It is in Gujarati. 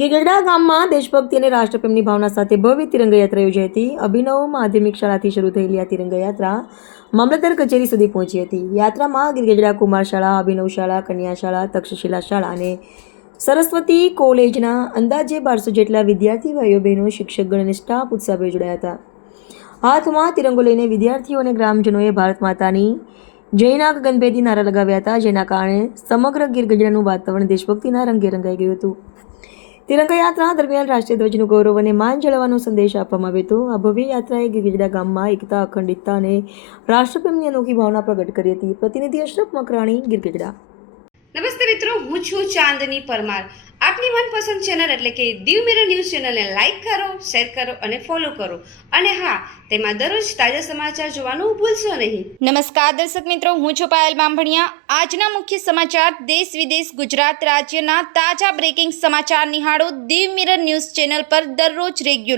ગીરગઢડા ગામમાં દેશભક્તિ અને રાષ્ટ્રપ્રેમની ભાવના સાથે ભવ્ય તિરંગા યાત્રા યોજાઈ હતી. અભિનવ માધ્યમિક શાળાથી શરૂ થયેલી આ તિરંગા યાત્રા મામલતદાર કચેરી સુધી પહોંચી હતી. યાત્રામાં ગીરગઢડા કુમાર શાળા, અભિનવ શાળા, કન્યા શાળા, તક્ષશિલા શાળા અને સરસ્વતી કોલેજના અંદાજે 1200 જેટલા વિદ્યાર્થી ભાઈઓ બહેનો, શિક્ષકગણ અને સ્ટાફ ઉત્સાહભેર જોડાયા હતા. હાથમાં તિરંગો લઈને વિદ્યાર્થીઓ અને ગ્રામજનોએ ભારત માતાની જયના ગગનભેદી નારા લગાવ્યા હતા, જેના કારણે સમગ્ર ગીરગઢડાનું વાતાવરણ દેશભક્તિના રંગે રંગાઈ ગયું હતું. તિરંગા યાત્રા દરમિયાન રાષ્ટ્રીય ધ્વજનું ગૌરવ અને માન જાળવવાનો સંદેશ આપવામાં આવ્યો હતો. આ ભવ્ય યાત્રાએ ગીરગઢડા ગામમાં એકતા, અખંડિતતા અને રાષ્ટ્રપ્રેમની અનોખી ભાવના પ્રગટ કરી હતી. પ્રતિનિધિ અશરફ મકરાણી, ગીરગઢડા. નમસ્તે મિત્રો, હું છું ચાંદની પરમાર. આપની મનપસંદ ચેનલ એટલે કે દીવ મિરર ન્યૂઝ ચેનલને લાઈક કરો, શેર કરો અને ફોલો કરો. અને હા, તેમાં દરરોજ તાજા સમાચાર જોવાનું ભૂલશો નહીં. નમસ્કાર દર્શક મિત્રો, હું છું પાયલ બામભણિયા. આજના મુખ્ય સમાચાર દેશ વિદેશ ગુજરાત રાજ્યના તાજા બ્રેકિંગ સમાચાર નિહાળો દીવ મિરર ન્યૂઝ ચેનલ પર દરરોજ રેગ્યુલર.